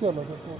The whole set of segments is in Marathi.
เพื่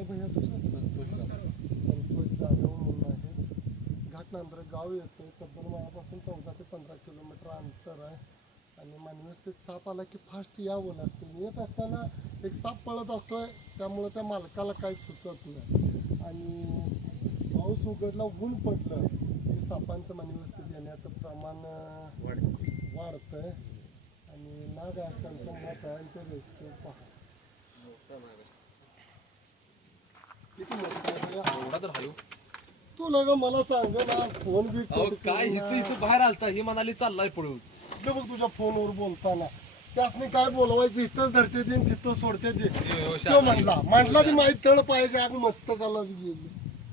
काय भैया तुझं म्हणून आहे घाटनांद्र गाव येतं. तब्बल मायापासून चौदा ते पंधरा किलोमीटर अंतर आहे. आणि मानवस्थित साप आला की फास्ट यावं लागतं. येत असताना एक साप पळत असतोय. त्यामुळं त्या मालकाला काही सुचत नाही. आणि पाऊस उघडला ऊन पडलं की सापांचं मानवस्थित येण्याचं प्रमाण वाढतं आहे आणि नाग आहे त्यांचं मत आहे आणि ते रेस्क्यू पहा. एवढा तर तू लग मला सांग ना फोन बी अहो कट काय इथं. इथं बाहेर आलता ही म्हणाली चाललाय पळून. इकडे बघ तुझ्या फोनवर बोलताना. त्यासनी काय बोलवायचं इथंच धरते दिन तिथं सोडते दे तो म्हणला म्हणला ती माहीत तळ पाहिजे आम्ही मस्तकाला गेली.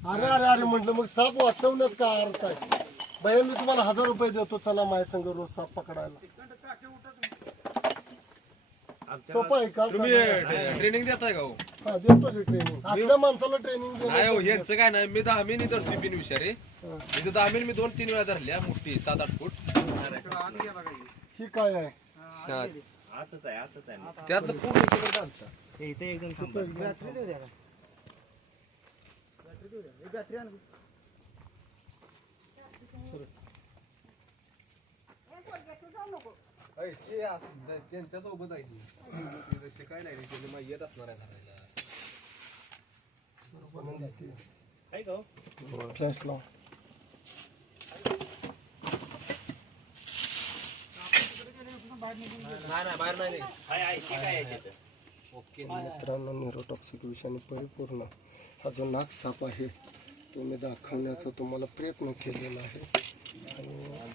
अरे अरे अरे म्हटलं मग साप वाचवण्यात काय अर्थ आहे? भैया मी तुम्हाला हजार रुपये देतो चला माझ्या संग रोज साप पकडायला. सोपं आहे का तुम्ही. ट्रेनिंग देताय का हो? हा, देतो की ट्रेनिंग असल्या माणसाला ट्रेनिंग नाही हो यांचं काय नाही मी दहा मिनिट धरतो बिन विचारे इथं दहा मिनिट मी दोन तीन वेळा धरल्या मोठी सात आठ फूट. ही काय आहे? त्यातलं पूर्ण इकडे आमचा. त्यांच्यासोबत आहे ती. तशी काय नाही त्यांनी मग येत असणार आहे धरायला फ्लॅश लाव. नाही नाही बाहेर नाही ओके. मित्रांनो न्यूरोटॉक्सिक विषयाने परिपूर्ण. हा जो नाग साप आहे तो मी दाखवण्याचा तुम्हाला प्रयत्न केलेला आहे. आणि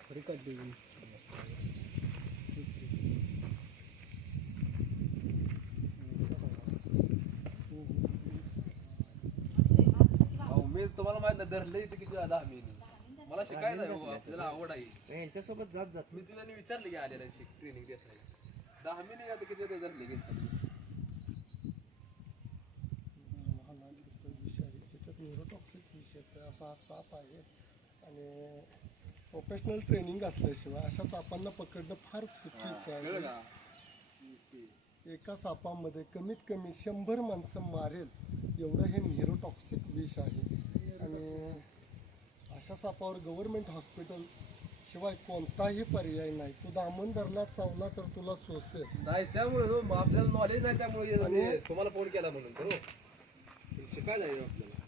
खरी अहो, मी तुम्हाला माहीत नाही धरले इथे किती दहा मिनिट मला शिकायचं आहे बाबा, आपल्याला आवड आहे. यांच्यासोबत जात जात. मी तिला विचारले की आलेला ट्रेनिंग देत आहे. दहा मिनिट आता किती धरले गेले न्यूरोटॉक्सिक विष येतं असा हा साप आहे आणि प्रोफेशनल ट्रेनिंग असल्याशिवाय अशा सापांना पकडणं फार चुकीचं आहे. एका सापामध्ये कमीत कमी शंभर माणसं मारेल एवढं हे न्यूरोटॉक्सिक विष आहे. आणि अशा सापावर गव्हर्नमेंट हॉस्पिटल शिवाय कोणताही पर्याय नाही. तू दामन धरला चावला तर तुला सोसेल. नाही त्यामुळे हो, मग आपल्याला नॉलेज नाही त्यामुळे आणि- मी तुम्हाला फोन केला म्हणून तर हो. शिकायला आहे आपल्याला.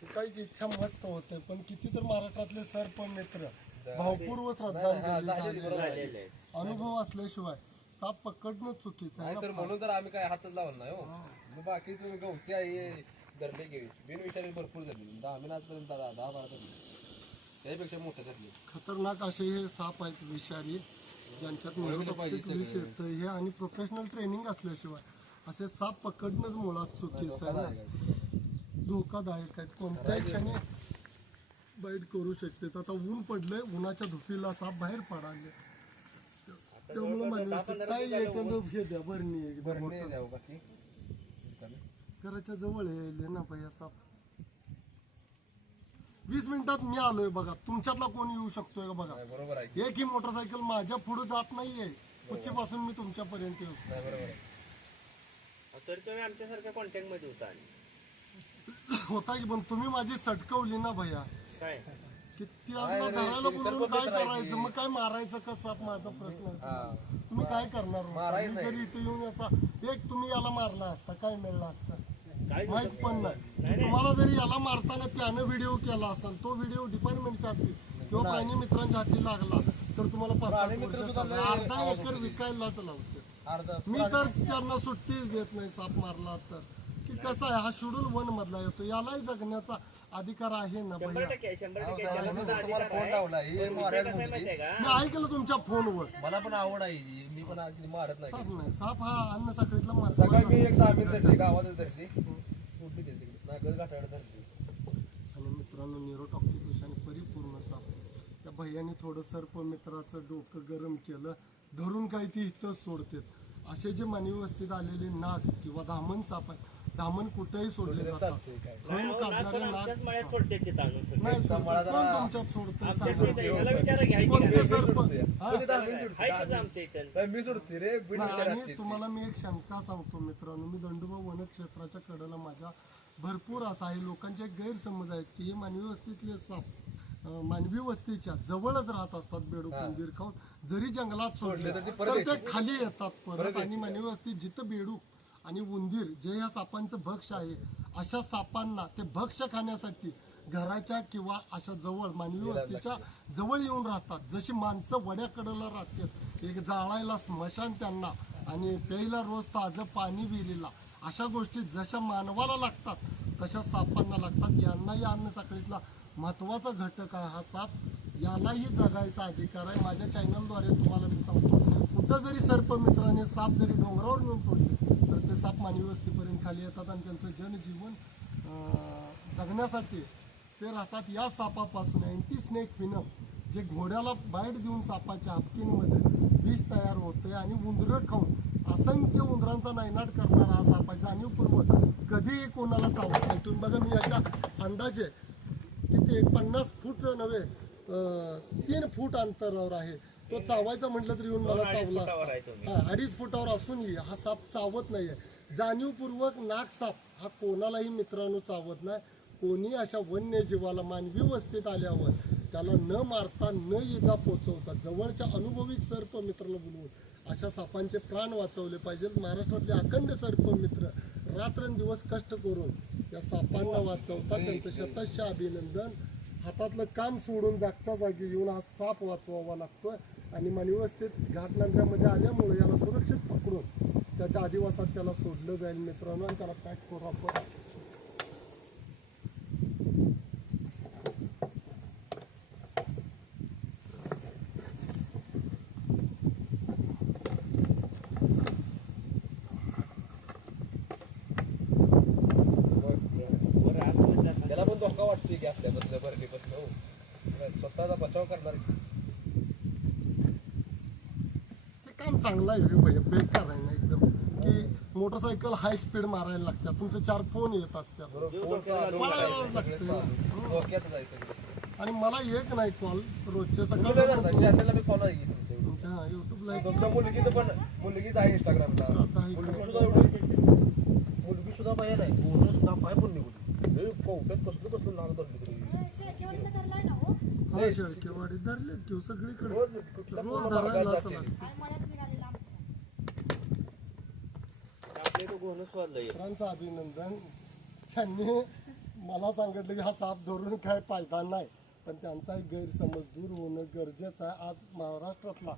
शिकायची इच्छा मस्त होते पण किती तर महाराष्ट्रातले सरपण मित्र. भावपूर्व श्रद्धांजली झालेली झाली. आहे. अनुभव असल्याशिवाय साप पकडणं चुकीचं नाही आहे सर म्हणून तर आम्ही काय हातच लावत नाही हो. मग बाकी तुम्ही गवती आहे धरले गेले बिनविषारी भरपूर धरले दहा मिनिट आजपर्यंत दहा दहा बारा त्यापेक्षा मोठे धरले खतरनाक असे हे साप आहेत विषारी ज्यांच्यात ओळखलं पाहिजे विष सगळं. येतं हे आणि प्रोफेशनल ट्रेनिंग असल्याशिवाय असे साप पकडणंच मुळात चुकीचं आहे. ना धोकादायक आहेत. कोणत्याही क्षणी बाईट करू शकते. आता ऊन पडलंय उन्हाच्या धुपीला साप बाहेर पडाले. त्यामुळे मानवी काय एखादं हे द्या बरणी एकदा मोठं. बाकी. घराच्या जवळ येईल ना भैया साप. वीस मिनिटात मी आलोय बघा. तुमच्यातला कोण येऊ शकतोय का बघा? बरोबर आहे एक ही मोटरसायकल माझ्या पुढे जात नाहीये. पासून मी तुमच्यापर्यंत येऊ. नाही बरोबर आहे. तर तुम्ही आमच्यासारख्या कॉन्टॅक्टमध्ये होता आणि. होता की पण तुम्ही माझी सटकवली ना भैया. काय? की त्यांना धरायला बोलवून काय करायचं? मग काय मारायचं? का साप माझा प्रश्न आहे. हा. तुम्ही काय करणार? होता? जरी इथे येऊन याचा एक तुम्ही याला मारला असता. काय मिळलं असतं? माहीत पण नाही. तुम्हाला जरी याला मारताना त्यानं व्हिडिओ केला असता तो व्हिडिओ डिपार्टमेंटच्या हाती किंवा प्राणी मित्रांच्या हाती लागला तर तुम्हाला पाच अर्धा एकर विकायलाच लावते. अर्धा मी तर त्यांना सुट्टीच देत नाही साप मारला तर. की कसं आहे? हा शेड्यूल वन मधला येतो यालाही जगण्याचा अधिकार आहे ना शंभर भैया? टक्के शंभर अहो, टक्के त्याला त्याला म्हणून सुद्धा तुम्हाला अधिकार फोन आहे. लावला ही विषय मारायला कसा आहे मुलगी. माहितीये का? मी ऐकलं तुमच्या फोनवर. मला पण आवड आहे. ही. मी पण आज मारत नाही. साप नाही. साप हा अन्न साखळीतला सकाळी मी एक दहा मिनिट धरली गावातच धरली. उठली ते तिकडे. नागल घाटाकडे धरली. आणि मित्रांनो न्यूरोटॉक्सिकेशन परिपूर्ण साप त्या भैयाने थोडं सर्प मित्राचं डोकं गरम केलं धरून काही ती इथंच सोडते असे जे मानवी वस्तीत आलेले नाग किंवा धामण साप आहेत धामण कुठेही सोडले जातात. हो, काढणारे नाग सोडते. नाही कोण तुमच्यात कोणते हा? मी रे बिन नाही, विचारात आणि ती. तुम्हाला मी एक शंका सांगतो मित्रांनो. मी दंडोबा वनक्षेत्राच्या कडेला माझ्या भरपूर असा आहे. लोकांचे गैरसमज आहेत की हे मानवी वस्तीतले साप अं, मानवी वस्तीच्या जवळच राहत असतात बेडूक उंदीर खाऊन जरी जंगलात सोडले सोडले तर ते तर परत खाली येतात परत. आणि मानवी वस्तीत जिथं बेडूक आणि उंदीर जे या सापांचं भक्ष आहे अशा सापांना ते भक्ष खाण्यासाठी घराच्या किंवा अशा जवळ मानवी वस्तीच्या जवळ येऊन राहतात. जशी माणसं वड्याकडला राहतात एक जाळायला स्मशान त्यांना आणि प्यायला रोज ताजं पाणी विहिरीला. अशा गोष्टी जशा मानवाला लागतात तशा सापांना लागतात. यांनाही अन्न साखळीतला महत्त्वाचा घटक आहे हा साप. यालाही जगायचा अधिकार आहे. माझ्या चॅनलद्वारे तुम्हाला मी सांगतो. कुठं जरी सर्प मित्राने साप जरी डोंगरावर नेऊन सोडले साप मानवी खाली येतात आणि त्यांचं जनजीवन जगण्यासाठी ते राहतात या सापापासून. अँटी स्नेक फिनम जे घोड्याला बाईट देऊन सापाच्या हापकींमध्ये विष तयार होते आणि उंदरं खाऊन असंख्य उंदरांचा नायनाट करणारा हा सापाचा आणि जाणीवपूर्वक कधीही कोणाला चावत नाही. तुम्ही बघा मी याच्या अंदाजे किती एक पन्नास फूट नव्हे तीन फूट अंतरावर आहे. तो चावायचा म्हटलं तरी येऊन मला चावला असता. हा, अडीच फुटावर असूनही हा साप चावत नाहीये. जाणीवपूर्वक नाग साप हा कोणालाही मित्रांनो चावत नाही. कोणी अशा वन्य जीवाला मानवी वस्तीत आल्यावर त्याला न मारता न इजा पोचवता जवळच्या अनुभवी सर्प मित्राला बोलवून अशा सापांचे प्राण वाचवले पाहिजेत महाराष्ट्रातले अखंड सर्प मित्र रात्रंदिवस कष्ट करून या सापांना वाचवतात. त्यांचं शतश अभिनंदन. हातातलं काम सोडून जागच्या जागी येऊन हा साप वाचवावा लागतोय. आणि व्यवस्थित घाटनांद्र्यामध्ये आल्यामुळे याला सुरक्षित पकडून त्याच्या आदिवासात त्याला सोडलं जाईल मित्रांनो. आणि त्याला पॅक करू आपण वर आग वर जातात. त्याला पण धोका वाटतोय की आपल्या बसल्या बरडीपासून हो स्वतःचा बचाव करणार ते काम चांगलं आहे हे भैया बेकार आहे ना एकदम. की मोटरसायकल हाय स्पीड मारायला लागतात. तुमचे चार फोन येत असतात. बरोबर. मला. डोक्यात जायचं आणि मला एक नाही कॉल रोजचे तुम्ही काय करता? सकाळ चॅनलला मी फॉलो आहे की तुमच्या तुमच्या युट्यूबला एक तुमच्या मुलगीचं पण मुलगीच आहे इंस्टाग्रामला आता आहे मुलगी? सुद्धा एवढी मुलगी सुद्धा पाहिजे नाही पूर्ण सुद्धा पाय पण निघून कसलं कसलं नाग धरली हो हा. शेळकेवाडी धरले किंवा सगळीकडे. रोज धरायला. जाते. मित्रांचं अभिनंदन. त्यांनी मला सांगितलं की हा साप धरून काय फायदा नाही. पण त्यांचा एक गैरसमज दूर होणं गरजेचं आहे. आज महाराष्ट्रातला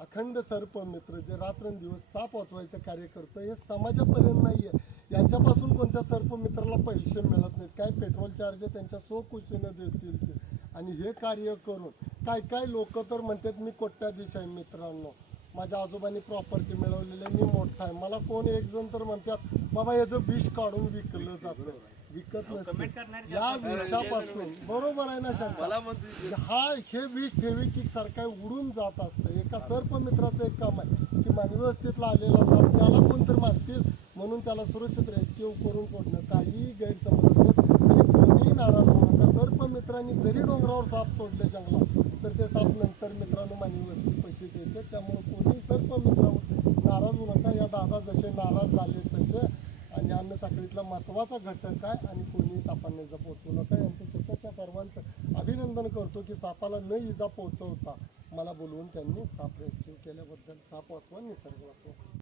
अखंड सर्प मित्र जे रात्रंदिवस साप वाचवायचं कार्य करतं हे समाजापर्यंत नाही आहे यांच्यापासून कोणत्या सर्प मित्राला पैसे मिळत नाहीत? काय पेट्रोल चार्ज त्यांच्या स्वकुशीनं देतील ते. आणि हे कार्य करून काय काय लोक तर म्हणतात मी कोट्याधीश आहे मित्रांनो. माझ्या आजोबांनी प्रॉपर्टी मिळवलेली आहे, मी मोठा आहे. मला कोण एक जण तर म्हणतात बाबा याचं विष काढून विकलं जातं. विकत नसते. या विषापासून बरोबर आहे ना शंका मला म्हणते हा हे विष फेविकिक सारखं उडून जात असतं. एका सर्प मित्राचं एक काम आहे की मानवी वस्तीतला आलेला साप त्याला कोणतरी मारतील म्हणून त्याला सुरक्षित रेस्क्यू करून सोडणं काही गैरसमज असतात आणि कोणीही नाराज होऊ नका. सर्प मित्रांनी जरी डोंगरावर साप सोडले जंगलात तर ते साप नंतर मित्रांनो मानवी वस्ती पैसे येते त्यामुळे कोणी सर्प मित्रावर नाराज होऊ नका. या दादा जसे नाराज झाले तसे साखळीतला महत्त्वाचा घटक काय आणि कोणी सापांना इजा पोहोचवू नका यांचं स्वतःच्या सर्वांचं अभिनंदन करतो की सापाला न इजा पोहोचवता मला बोलवून त्यांनी साप रेस्क्यू केल्याबद्दल साप वाचवा निसर्ग वाचवा.